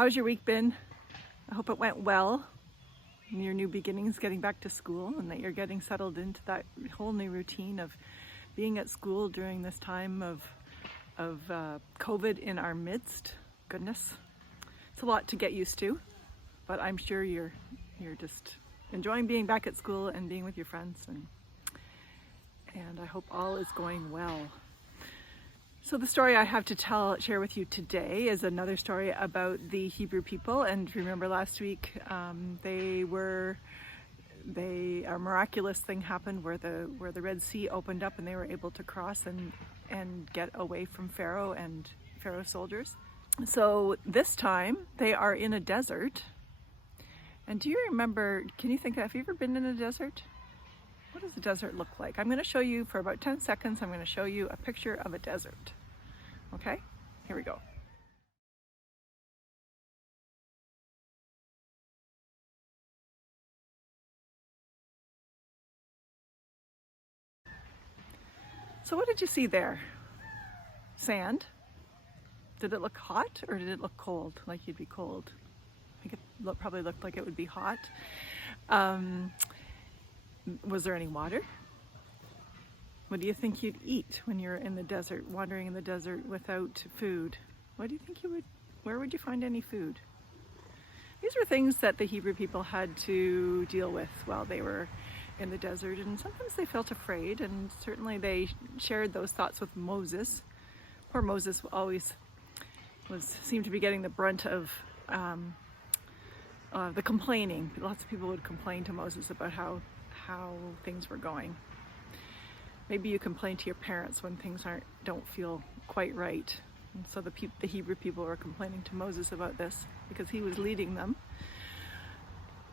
How's your week been? I hope it went well in your new beginnings, getting back to school, and that you're getting settled into that whole new routine of being at school during this time of COVID in our midst. Goodness, it's a lot to get used to, but I'm sure you're just enjoying being back at school and being with your friends, and I hope all is going well. So the story I have to share with you today is another story about the Hebrew people. And remember last week, a miraculous thing happened where the Red Sea opened up and they were able to cross and get away from Pharaoh and Pharaoh's soldiers. So this time they are in a desert. And do you remember, can you think, have you ever been in a desert? What does a desert look like? I'm going to show you for about 10 seconds. I'm going to show you a picture of a desert. Okay, here we go. So what did you see there? Sand? Did it look hot or did it look cold, like you'd be cold? I think it probably looked like it would be hot. Was there any water? What do you think you'd eat when you're in the desert, wandering in the desert without food? What do you think where would you find any food? These were things that the Hebrew people had to deal with while they were in the desert, and sometimes they felt afraid, and certainly they shared those thoughts with Moses. Poor Moses always seemed to be getting the brunt of the complaining. Lots of people would complain to Moses about how things were going. Maybe you complain to your parents when things don't feel quite right. And so the Hebrew people were complaining to Moses about this because he was leading them.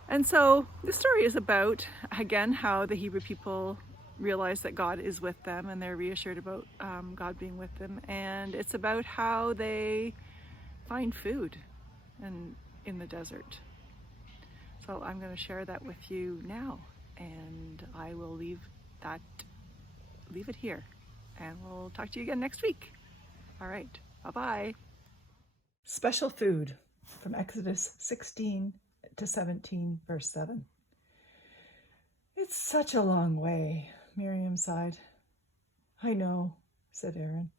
And so the story is about, again, how the Hebrew people realize that God is with them and they're reassured about God being with them. And it's about how they find food in the desert. So I'm going to share that with you now, and I will leave it here, and we'll talk to you again next week. All right, bye-bye. Special food from Exodus 16 to 17, verse 7. It's such a long way, Miriam sighed. I know, said Aaron.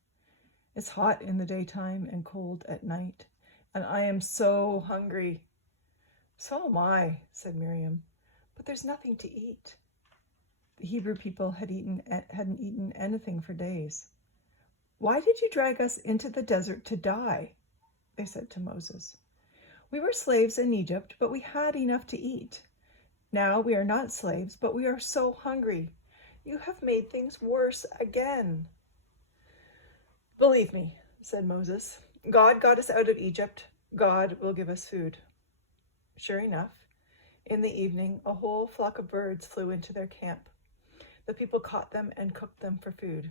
It's hot in the daytime and cold at night, and I am so hungry. So am I, said Miriam, but there's nothing to eat. The Hebrew people hadn't eaten anything for days. Why did you drag us into the desert to die? They said to Moses. We were slaves in Egypt, but we had enough to eat. Now we are not slaves, but we are so hungry. You have made things worse again. Believe me, said Moses. God got us out of Egypt. God will give us food. Sure enough, in the evening, a whole flock of birds flew into their camp. The people caught them and cooked them for food.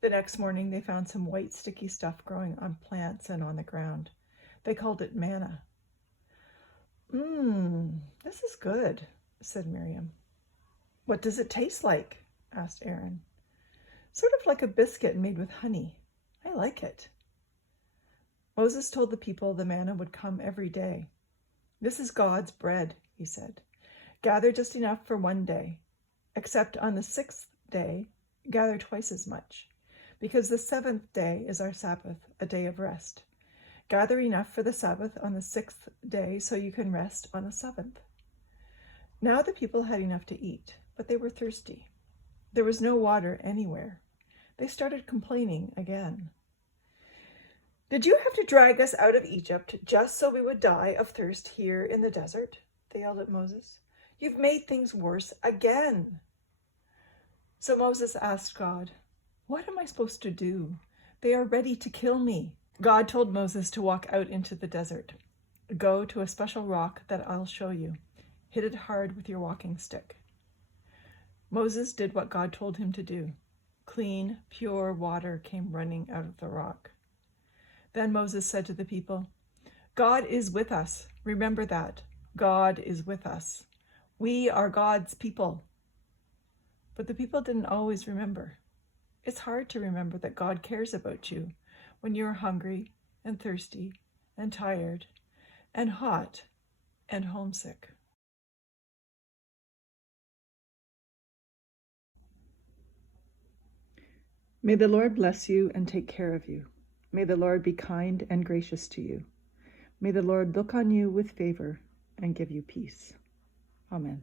The next morning, they found some white sticky stuff growing on plants and on the ground. They called it manna. This is good, said Miriam. What does it taste like? Asked Aaron. Sort of like a biscuit made with honey. I like it. Moses told the people the manna would come every day. This is God's bread, he said. Gather just enough for one day. Except on the 6th day, gather twice as much, because the 7th day is our Sabbath, a day of rest. Gather enough for the Sabbath on the 6th day so you can rest on the 7th. Now the people had enough to eat, but they were thirsty. There was no water anywhere. They started complaining again. Did you have to drag us out of Egypt just so we would die of thirst here in the desert? They yelled at Moses. You've made things worse again. So Moses asked God, what am I supposed to do? They are ready to kill me. God told Moses to walk out into the desert. Go to a special rock that I'll show you. Hit it hard with your walking stick. Moses did what God told him to do. Clean, pure water came running out of the rock. Then Moses said to the people, God is with us. Remember that. God is with us. We are God's people. But the people didn't always remember. It's hard to remember that God cares about you when you're hungry and thirsty and tired and hot and homesick. May the Lord bless you and take care of you. May the Lord be kind and gracious to you. May the Lord look on you with favor and give you peace. Amen.